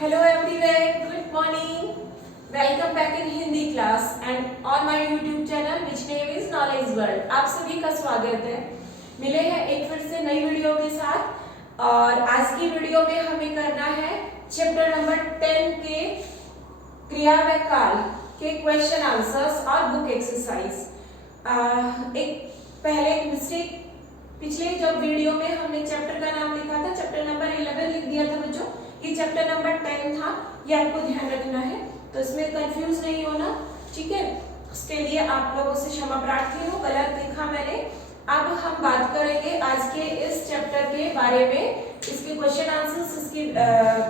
Hello everyone, good morning. Welcome back in Hindi class and on my YouTube channel which name is Knowledge World. आप सभी का स्वागत है। मिले हैं एक फिर से नई वीडियो के साथ और आज की वीडियो में हमें करना है चैप्टर नंबर 10 के क्रिया व काल के क्वेश्चन आंसर्स और बुक एक्सरसाइज। एक पहले मिस्टेक पिछले जब वीडियो में हमने चैप्टर का नाम लिखा था, चैप्टर नंबर 11 लिख दिया था बच्चों। ये चैप्टर नंबर 10 था, ये आपको ध्यान रखना है, तो इसमें कंफ्यूज नहीं होना, ठीक है। उसके लिए आप लोगों से क्षमा प्रार्थी हूँ, गलत लिखा मैंने। अब हम बात करेंगे आज के इस चैप्टर के बारे में, इसके क्वेश्चन आंसर्स, इसकी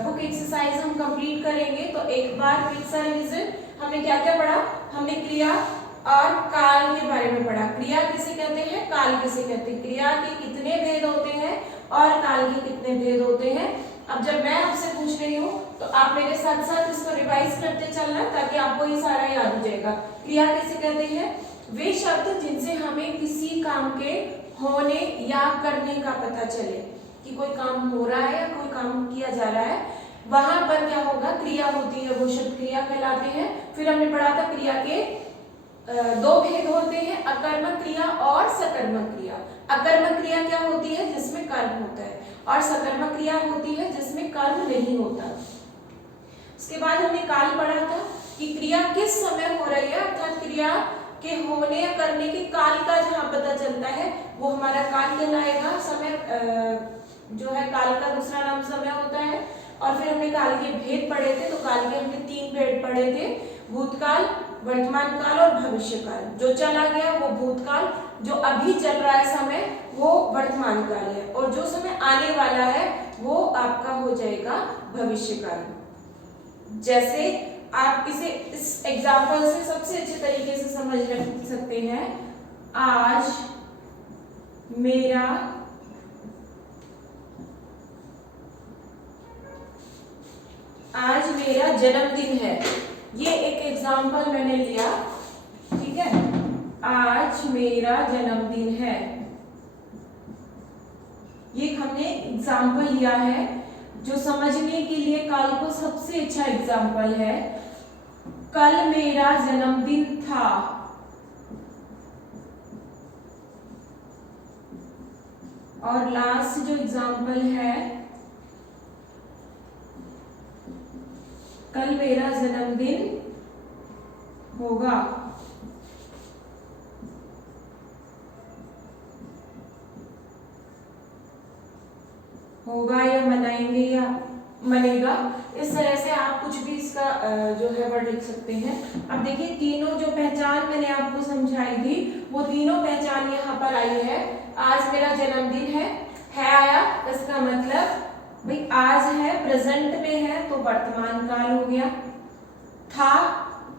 बुक एक्सरसाइज हम कंप्लीट करेंगे। तो एक बार फिर से रिवीजन, हमने क्या क्या पढ़ा? हमने क्रिया और काल के बारे में पढ़ा। क्रिया किसे कहते हैं, काल किसे कहते हैं, क्रिया के कितने भेद होते हैं और काल के कितने भेद होते हैं। अब जब मैं आपसे पूछ रही हूँ तो आप मेरे साथ साथ इसको रिवाइज करते चलना ताकि आपको ये सारा याद हो जाएगा। क्रिया किसे कहते हैं? वे शब्द जिनसे हमें किसी काम के होने या करने का पता चले कि कोई काम हो रहा है या कोई काम किया जा रहा है, वहां पर क्या होगा, क्रिया होती है, वो शब्द क्रिया कहलाते हैं। फिर हमने पढ़ा था क्रिया के दो भेद होते हैं, अकर्मक क्रिया और सकर्मक क्रिया। अकर्मक क्रिया क्या होती है? जिसमें कर्म होता है, और सकर्मक क्रिया होती है जिसमें कर्म नहीं होता। उसके बाद हमने काल पढ़ा था कि क्रिया किस समय हो रही है, अर्थात क्रिया के होने या करने के काल का जहां पता चलता है वो हमारा काल कहलाएगा। समय जो है काल का दूसरा नाम समय होता है। और फिर हमने काल के भेद पढ़े थे, तो काल के हमने 3 भेद पढ़े थे, भूतकाल, वर्तमान काल और भविष्य काल। जो चला गया वो भूतकाल, जो अभी चल रहा है समय वो वर्तमान काल है, और जो समय आने वाला है वो आपका हो जाएगा भविष्य काल। जैसे आप इसे इस एग्जाम्पल से सबसे अच्छे तरीके से समझ सकते हैं। आज मेरा जन्मदिन है, ये एक एग्जाम्पल मैंने लिया, ठीक है। आज मेरा जन्मदिन है, ये हमने एग्जाम्पल लिया है जो समझने के लिए काल को सबसे अच्छा एग्जाम्पल है। कल मेरा जन्मदिन था, और लास्ट जो एग्जाम्पल है, कल मेरा जन्मदिन होगा। होगा या मनाएंगे या मनेगा, इस तरह से आप कुछ भी इसका जो है वर्ड लिख सकते हैं। अब देखिए तीनों जो पहचान मैंने आपको समझाई थी वो तीनों पहचान यहाँ पर आई है। आज मेरा जन्मदिन है आया, इसका मतलब भाई आज है, प्रेजेंट में है तो वर्तमान काल हो गया। था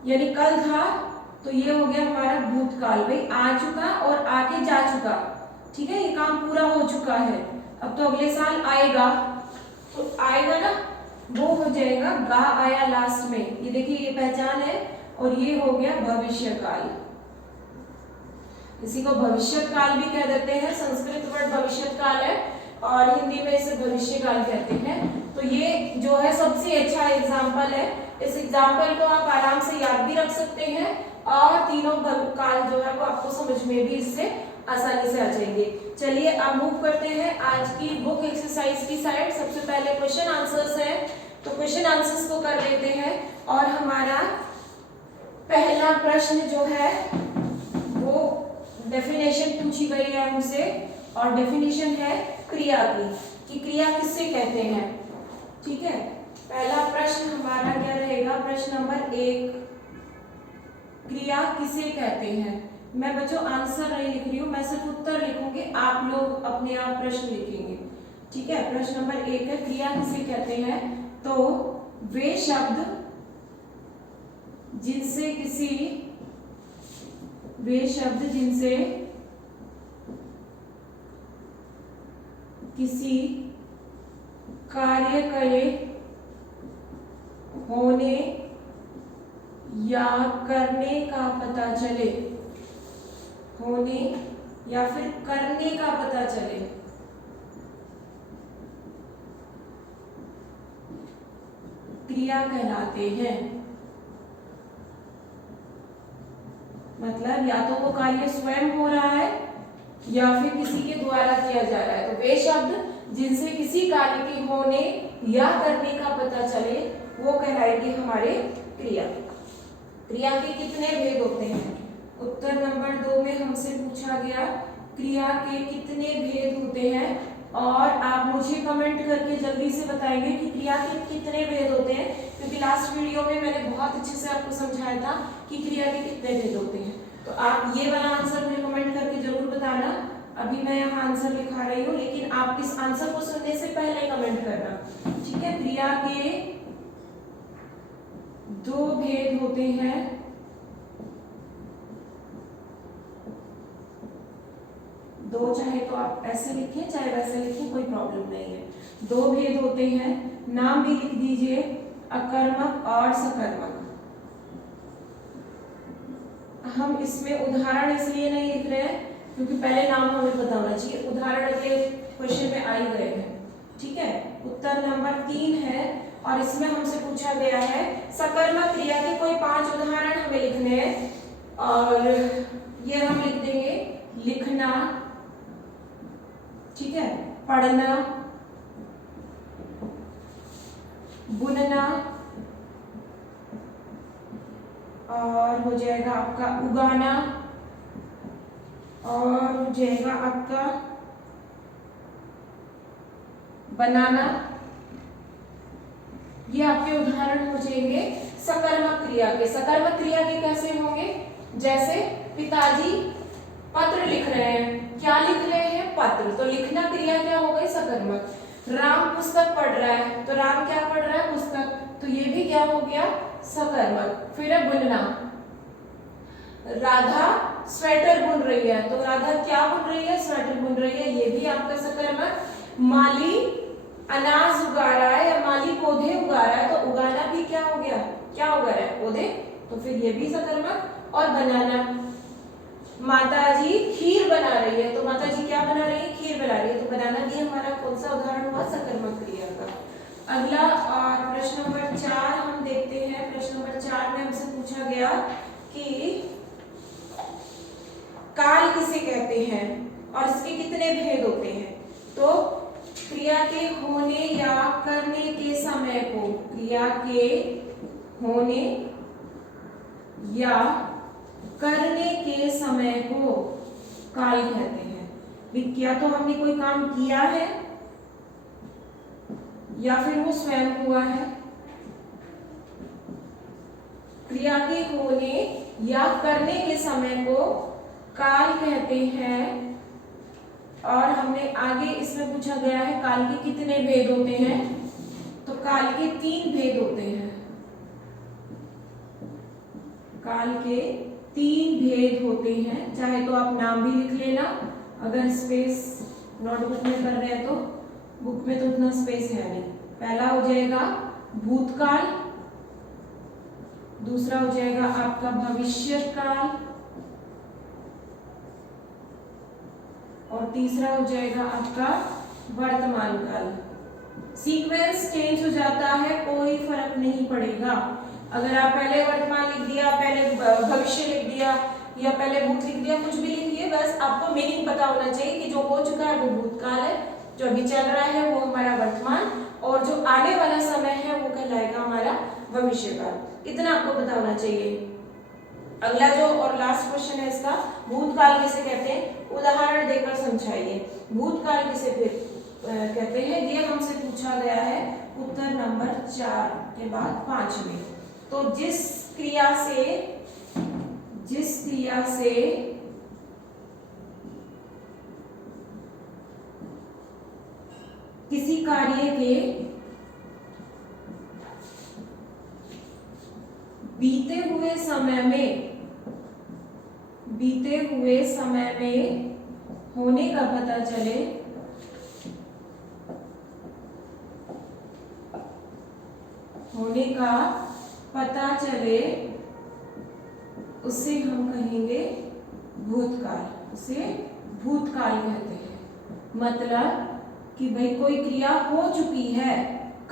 यानी कल था तो ये हो गया हमारा भूतकाल, भाई आ चुका और आके जा चुका, ठीक है, ये काम पूरा हो चुका है, अब तो अगले साल आएगा, तो आएगा ना, वो हो जाएगा गा आया लास्ट में। ये देखिए ये पहचान है, और ये हो गया भविष्य काल। इसी को भविष्य काल भी कह देते हैं, संस्कृत वर्ड भविष्य काल है और हिंदी में इसे भविष्य काल कहते हैं। तो ये जो है सबसे अच्छा एग्जाम्पल है। इस एग्जाम्पल को आप आराम से याद भी रख सकते हैं और तीनों काल जो है वो आपको समझ में भी इससे आसानी से आ जाएंगे। चलिए अब मूव करते हैं आज की बुक एक्सरसाइज की साइड। सबसे पहले क्वेश्चन आंसर्स है, तो क्वेश्चन आंसर्स को कर लेते हैं। और हमारा पहला प्रश्न जो है वो डेफिनेशन पूछी गई है हमसे, और डेफिनेशन है क्रिया की, कि क्रिया किससे कहते हैं, ठीक है। पहला प्रश्न हमारा क्या रहेगा? प्रश्न नंबर 1, क्रिया किसे कहते हैं? मैं बच्चों आंसर नहीं लिख रही हूँ, मैं सिर्फ उत्तर लिखूंगी, आप लोग अपने आप प्रश्न लिखेंगे, ठीक है। प्रश्न नंबर 1 है, क्रिया किसे कहते हैं? तो वे शब्द जिनसे किसी कार्य करे, होने या करने का पता चले, होने या फिर करने का पता चले, क्रिया कहलाते हैं। मतलब या तो वो कार्य स्वयं हो रहा है या फिर किसी के द्वारा किया जा रहा है। तो वे शब्द जिनसे किसी कार्य के होने या करने का पता चले वो कहलाएंगे हमारे क्रिया। क्रिया के कितने भेद होते हैं? उत्तर नंबर 2 में हमसे पूछा गया क्रिया के कितने भेद होते हैं, और आप मुझे कमेंट करके जल्दी से बताएंगे कि क्रिया के कितने भेद होते हैं, क्योंकि लास्ट वीडियो में मैंने बहुत अच्छे से आपको समझाया था कि क्रिया के कितने भेद होते हैं। तो आप ये वाला आंसर मुझे कमेंट करके जरूर बताना। अभी मैं यहाँ आंसर लिखा रही हूँ, लेकिन आप इस आंसर को सुनने से पहले कमेंट करना, ठीक है। क्रिया के 2 भेद होते हैं। दो, चाहे तो आप ऐसे लिखें चाहे वैसे लिखें, कोई प्रॉब्लम नहीं है। 2 भेद होते हैं। नाम भी लिख दीजिए, अकर्मक और सकर्मक। हम इसमें उदाहरण इसलिए नहीं लिख रहे हैं क्योंकि पहले नाम हमें पता होना चाहिए, उदाहरण अगले क्वेश्चन में आ ही गए हैं, ठीक है। उत्तर नंबर 3 है और इसमें हमसे पूछा गया है सकर्मक क्रिया के कोई 5 उदाहरण हमें लिखने हैं, और ये हम लिख देंगे लिखना, ठीक है, पढ़ना, बुनना, और हो जाएगा आपका उगाना, और हो जाएगा आपका बनाना। ये आपके उदाहरण हो जाएंगे सकर्मक क्रिया के। सकर्मक क्रिया के कैसे होंगे? जैसे पिताजी पत्र लिख रहे हैं। क्या लिख रहे हैं? पत्र। तो लिखना क्रिया क्या हो गई? सकर्मक। राम पुस्तक पढ़ रहा है, तो राम क्या पढ़ रहा है? पुस्तक। तो ये भी क्या हो गया? सकर्मक। फिर है बुनना। राधा स्वेटर बुन रही है, तो राधा क्या बुन रही है? स्वेटर बुन रही है, ये भी आपका सकर्मक। माली अनाज उगा रहा है या माली पौधे उगा रहा है, तो उगाना भी क्या हो गया? क्या उगा रहा है? पौधे, तो फिर ये भी सकर्मक। और बनाना, माताजी खीर बना रही है, तो माताजी क्या बना रही है? खीर बना रही है, तो बनाना भी हमारा कौन सा उदाहरण हुआ? सकर्मक क्रिया का। अगला प्रश्न नंबर 4 हम देखते हैं। प्रश्न नंबर 4 में हमसे पूछा गया कि काल किसे कहते हैं और इसके कितने भेद होते हैं। तो क्रिया के होने या करने के समय को, क्रिया के होने या करने के समय को काल कहते हैं। क्या तो हमने कोई काम किया है या फिर वो स्वयं हुआ है। क्रिया के होने या करने के समय को काल कहते हैं। और हमने आगे इसमें पूछा गया है काल के कितने भेद होते हैं। तो काल के 3 भेद होते हैं। काल के 3 भेद होते हैं। चाहे तो आप नाम भी लिख लेना, अगर स्पेस नोटबुक में कर रहे हैं तो। बुक में तो उतना स्पेस है नहीं। पहला हो जाएगा भूतकाल, दूसरा हो जाएगा आपका भविष्य काल, और तीसरा हो जाएगा आपका वर्तमान काल। सीक्वेंस चेंज हो जाता है, कोई फर्क नहीं पड़ेगा। अगर आप पहले वर्तमान लिख दिया, पहले भविष्य लिख दिया, या पहले भूत लिख दिया, कुछ भी लिखिए, बस आपको मीनिंग पता होना चाहिए कि जो हो चुका है वो भूतकाल है, जो अभी चल रहा है वो हमारा वर्तमान, और जो आने वाला समय है वो कहलाएगा हमारा भविष्य काल। इतना आपको पता होना चाहिए। अगला जो और लास्ट क्वेश्चन है इसका, भूतकाल किसे कहते हैं? उदाहरण देकर समझाइए। भूतकाल किसे कहते हैं? ये हमसे पूछा गया है उत्तर नंबर 4 के बाद 5 में। तो जिस क्रिया से किसी कार्य के बीते हुए समय में होने का पता चले, उसे हम कहेंगे भूतकाल। उसे भूतकाल कहते हैं। मतलब कि भाई कोई क्रिया हो चुकी है,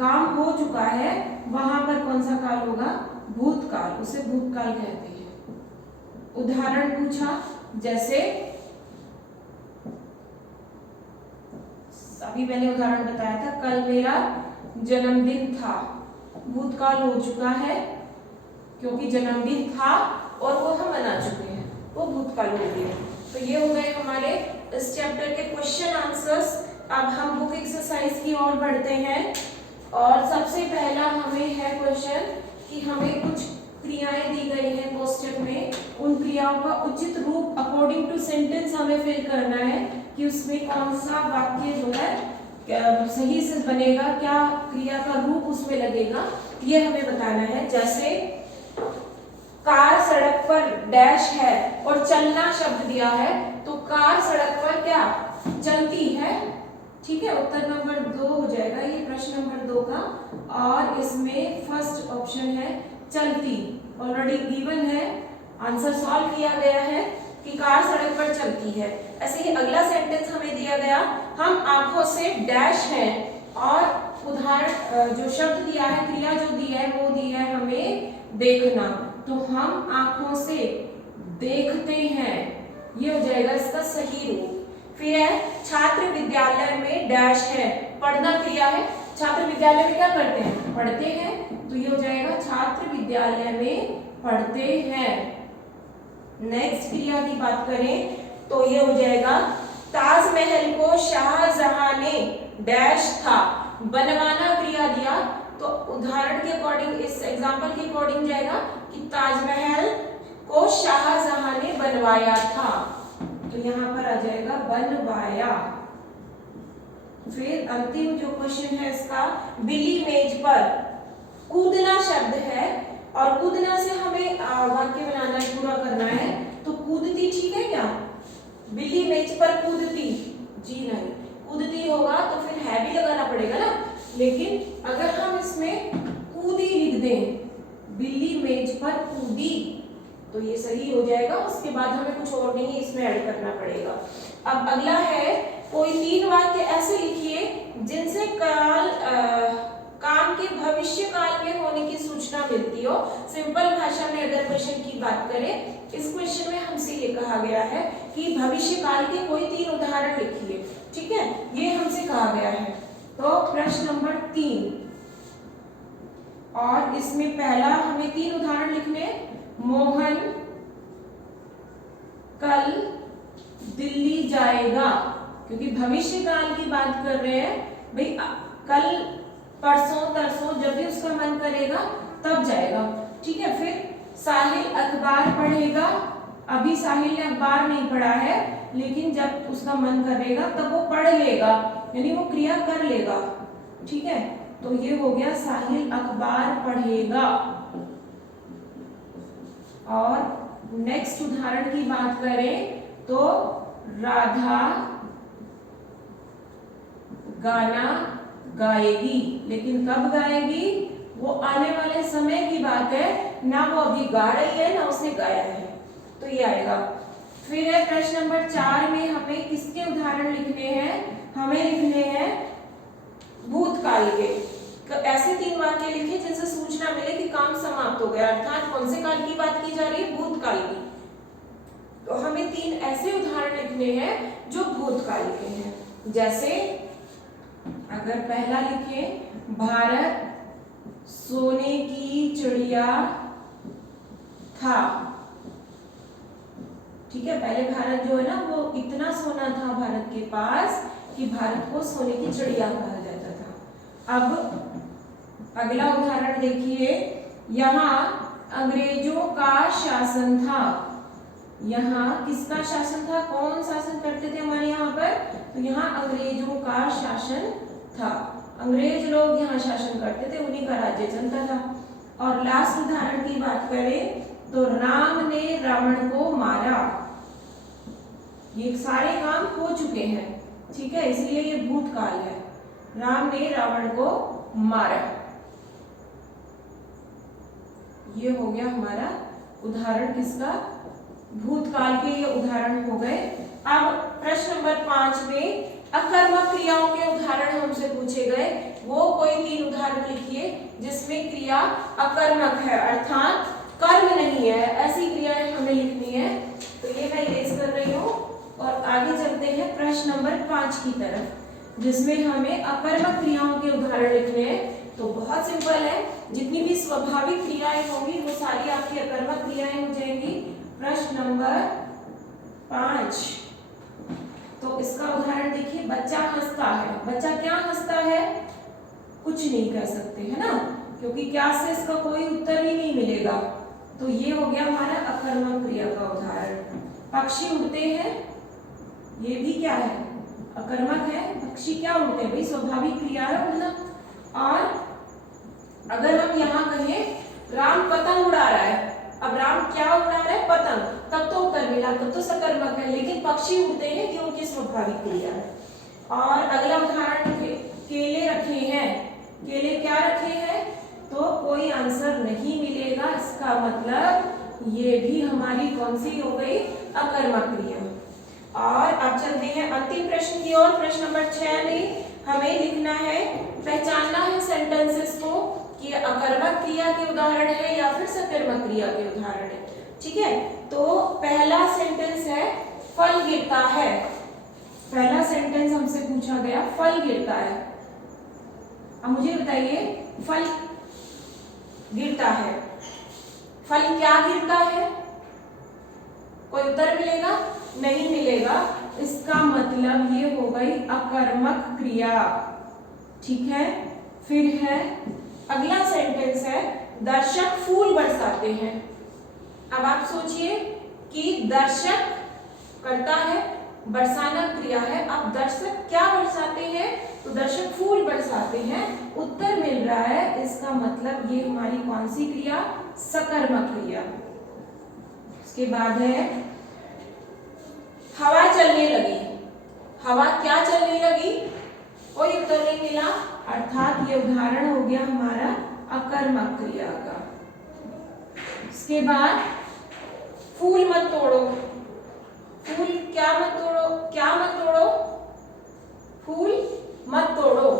काम हो चुका है वहां पर कौन सा काल होगा? भूतकाल, उसे भूतकाल कहते हैं। उदाहरण पूछा, जैसे अभी मैंने उदाहरण बताया था, कल मेरा जन्मदिन था, भूतकाल हो चुका है क्योंकि जन्मदिन था और वो हम मना चुके हैं, वो भूतकाल हो गया। तो ये हो गए हमारे इस चैप्टर के क्वेश्चन आंसर्स। अब हम बुक एक्सरसाइज की ओर बढ़ते हैं और सबसे पहला हमें है क्वेश्चन कि हमें कुछ क्रियाएं दी गई हैं क्वेश्चन में, उन क्रियाओं का उचित रूप अकॉर्डिंग टू सेंटेंस हमें फिल करना है कि उसमें कौन सा वाक्य जो है सही से बनेगा, क्या क्रिया का रूप उसमें लगेगा, ये हमें बताना है। जैसे कार सड़क पर डैश है और चलना शब्द दिया है, तो कार सड़क पर क्या चलती है, ठीक है। उत्तर नंबर 2 हो जाएगा ये प्रश्न नंबर 2 का, और इसमें फर्स्ट ऑप्शन है चलती, ऑलरेडी गिवन है, आंसर सॉल्व किया गया है कि कार सड़क पर चलती है। ऐसे ही अगला सेंटेंस हमें दिया गया, हम आंखों से डैश है, और उदाहरण जो शब्द दिया है, क्रिया जो दी है वो दी है हमें देखना, तो हम आंखों से देखते हैं, ये हो जाएगा इसका सही रूप। फिर है छात्र विद्यालय में डैश है, पढ़ना क्रिया है, छात्र विद्यालय में क्या करते हैं? पढ़ते हैं, तो ये हो जाएगा छात्र विद्यालय में पढ़ते हैं। नेक्स्ट क्रिया की बात करें तो ये हो जाएगा ताजमहल को शाहजहां ने डैश था, बनवाना क्रिया दिया, तो उदाहरण के अकॉर्डिंग, इस एग्जांपल के अकॉर्डिंग जाएगा कि ताजमहल को शाहजहां ने बनवाया था, तो यहां पर आ जाएगा बनवाया। फिर अंतिम जो क्वेश्चन है इसका, बिली मेज पर, कूदना शब्द है और कूदना से हमें वाक्य बनाना है, पूरा करना है, तो कूदती ठीक है क्या? बिल्ली मेज पर कूदती, जी नहीं, कूदती होगा तो फिर है भी लगाना पड़ेगा ना, लेकिन अगर हम इसमें कूदी लिख दें, बिल्ली मेज पर कूदी, तो ये सही हो जाएगा। उसके बाद हमें कुछ और नहीं इसमें ऐड करना पड़ेगा। अब अगला है, कोई 3 वाक्य ऐसे लिखिए जिनसे काम के भविष्य काल में होने की सूचना मिलती हो। सिंपल भाषा में अगर क्वेश्चन की बात करें, इस क्वेश्चन में हमसे ये कहा गया है कि भविष्य काल के कोई 3 उदाहरण लिखिए, ठीक है, ये हमसे कहा गया है। तो प्रश्न नंबर 3, और इसमें पहला हमें 3 उदाहरण लिखने, मोहन कल दिल्ली जाएगा, क्योंकि भविष्य काल की बात कर रहे हैं भाई, कल परसों तरसों जब भी उसका मन करेगा तब जाएगा, ठीक है। फिर साहिल अखबार पढ़ेगा, अभी साहिल ने अखबार नहीं पढ़ा है, लेकिन जब उसका मन करेगा तब वो पढ़ लेगा, यानी वो क्रिया कर लेगा, ठीक है। तो ये हो गया साहिल अखबार पढ़ेगा। और नेक्स्ट उदाहरण की बात करें तो राधा गाना गाएगी, लेकिन कब गाएगी? वो आने वाले समय की बात है, ना वो अभी गा रही है ना उसने गाया है, तो ये आएगा। फिर है प्रश्न नंबर 4 में हमें किसके उदाहरण लिखने हैं? हमें लिखने हैं भूतकाल के। ऐसे 3 वाक्य लिखे जिनसे सूचना मिले कि काम समाप्त हो गया, अर्थात कौन से काल की बात की जा रही है? भूतकाल की। तो हमें 3 ऐसे उदाहरण लिखने हैं जो भूतकाल के हैं। जैसे अगर पहला लिखे, भारत सोने की चिड़िया था, ठीक है, पहले भारत जो है ना वो इतना सोना था भारत के पास कि भारत को सोने की चिड़िया कहा जाता था। अब अगला उदाहरण देखिए, यहाँ अंग्रेजों का शासन था, यहाँ किसका शासन था? कौन शासन करते थे हमारे यहाँ पर? तो यहाँ अंग्रेजों का शासन था, अंग्रेज लोग यहाँ शासन करते थे, उन्हीं का राज्य चलता था। और लास्ट उदाहरण की बात करें तो राम ने रावण को मारा, ये सारे काम हो चुके हैं, ठीक है, इसलिए ये भूतकाल है, राम ने रावण को मारा। ये हो गया हमारा उदाहरण किसका? भूतकाल के ये उदाहरण हो गए। अब प्रश्न नंबर 5 में अकर्मक क्रियाओं के उदाहरण हमसे पूछे गए वो कोई 3 उदाहरण लिखिए जिसमें क्रिया अकर्मक है, अर्थात कर्म नहीं है, ऐसी क्रियाएं हमें लिखनी है। तो ये मैं इरेज कर रही हूँ और आगे चलते हैं प्रश्न नंबर 5 की तरफ, जिसमें हमें अकर्मक क्रियाओं के उदाहरण लिखने हैं। तो बहुत सिंपल है, जितनी भी स्वाभाविक क्रियाएं होंगी वो सारी आपकी अकर्मक क्रियाएं हो जाएंगी। प्रश्न नंबर 5, तो इसका उदाहरण देखिए, बच्चा हंसता है। बच्चा क्या हंसता है? कुछ नहीं कह सकते, है ना, क्योंकि क्या से इसका कोई उत्तर ही नहीं मिलेगा। तो ये हो गया हमारा अकर्मक क्रिया का उदाहरण। पक्षी उड़ते हैं, ये भी क्या है? अकर्मक है। पक्षी क्या उड़ते हैं? भाई स्वाभाविक क्रिया है उड़ना। और अगर हम यहाँ कहें राम पतंग उड़ा रहा है, अब राम क्या उड़ा रहा है? पतंग, तब तो उत्तर मिला, तब तो सकर्मक है। लेकिन पक्षी उड़ते हैं कि उनकी स्वाभाविक क्रिया है। और अगला उदाहरण, केले रखे हैं। केले क्या रखे हैं? तो कोई आंसर नहीं मिलेगा, इसका मतलब ये भी हमारी कौन सी हो गई? अकर्मक क्रिया। और अब चलते हैं अंतिम प्रश्न की ओर। प्रश्न नंबर 6 में हमें लिखना है, पहचानना है सेंटेंसेस को कि अकर्मक क्रिया के उदाहरण है या फिर सकर्मक क्रिया के उदाहरण है। ठीक है, तो पहला सेंटेंस है फल गिरता है। पहला सेंटेंस हमसे पूछा गया फल गिरता है। अब मुझे बताइए, फल गिरता है, फल क्या गिरता है? कोई उत्तर मिलेगा? नहीं मिलेगा। इसका मतलब ये हो गई अकर्मक क्रिया। ठीक है, फिर है अगला सेंटेंस है, दर्शक फूल बरसाते हैं। अब आप सोचिए कि दर्शक करता है, बरसाना क्रिया है। अब दर्शक क्या बरसाते हैं? तो दर्शक फूल बरसाते हैं, उत्तर मिल रहा है। इसका मतलब ये हमारी कौन सी क्रिया? सकर्मक क्रिया। उसके बाद है हवा चलने लगी। हवा क्या चलने लगी? कोई उत्तर नहीं मिला, अर्थात ये उदाहरण हो गया हमारा अकर्मक क्रिया का। इसके बाद फूल मत तोड़ो। फूल क्या मत तोड़ो? क्या मत तोड़ो? फूल मत तोड़ो।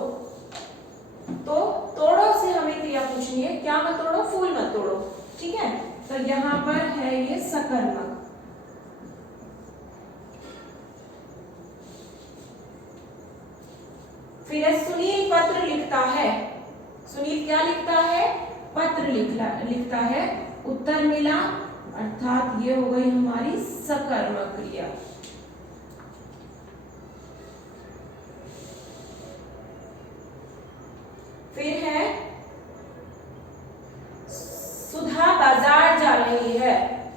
तो तोड़ो से हमें क्रिया पूछनी है, क्या मत तोड़ो? फूल मत तोड़ो। ठीक है, तो यहां पर है ये सकर्मक। फिर सुनील पत्र लिखता है। सुनील क्या लिखता है? पत्र लिखता है, उत्तर मिला, अर्थात ये हो गई हमारी सकर्मक क्रिया। फिर है सुधा बाजार जा रही है।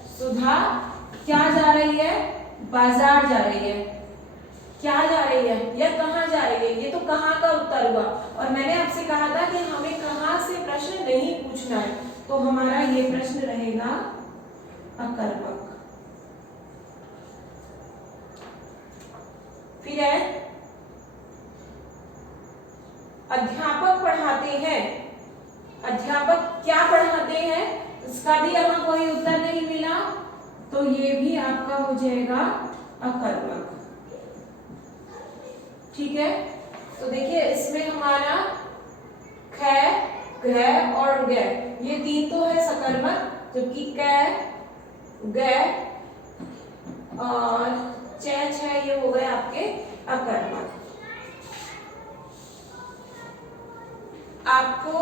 सुधा क्या जा रही है? बाजार जा रही है। क्या जा रही है या कहाँ जा रही है? ये तो कहाँ का उत्तर हुआ। और मैंने आपसे कहा था कि हमें कहाँ से प्रश्न नहीं पूछना है, तो हमारा ये प्रश्न रहेगा अकर्मक। फिर है अध्यापक पढ़ाते हैं। अध्यापक क्या पढ़ाते हैं? इसका भी यहाँ कोई उत्तर नहीं मिला, तो ये भी आपका हो जाएगा अकर्मक। ठीक है, तो देखिए इसमें हमारा ख, घ और ग, ये 3 तो है सकर्मक, जबकि क, ग और च, छ ये हो गए आपके अकर्मक। आपको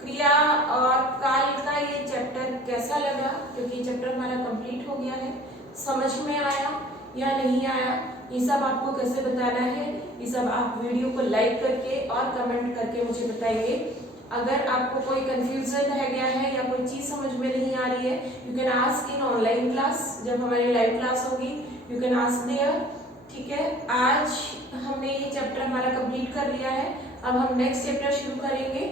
क्रिया और काल का ये चैप्टर कैसा लगा? क्योंकि चैप्टर हमारा कंप्लीट हो गया है। समझ में आया या नहीं आया, ये सब आपको कैसे बताना है, ये सब आप वीडियो को लाइक करके और कमेंट करके मुझे बताइए। अगर आपको कोई कंफ्यूजन रह गया है या कोई चीज समझ में नहीं आ रही है, you can ask in online class. जब हमारी लाइव क्लास होगी यू कैन आस्क देयर। ठीक है, आज हमने ये चैप्टर हमारा कंप्लीट कर लिया है। अब हम नेक्स्ट चैप्टर शुरू करेंगे।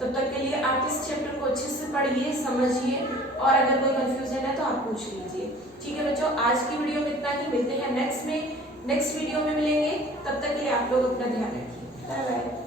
तब तक के लिए आप इस चैप्टर को अच्छे से पढ़िए, समझिए, और अगर कोई कंफ्यूजन है तो आप पूछ लीजिए। ठीक है बच्चों, आज की वीडियो में इतना ही। मिलते हैं नेक्स्ट वीडियो में मिलेंगे। तब तक के लिए आप लोग अपना ध्यान रखिए। Bye bye.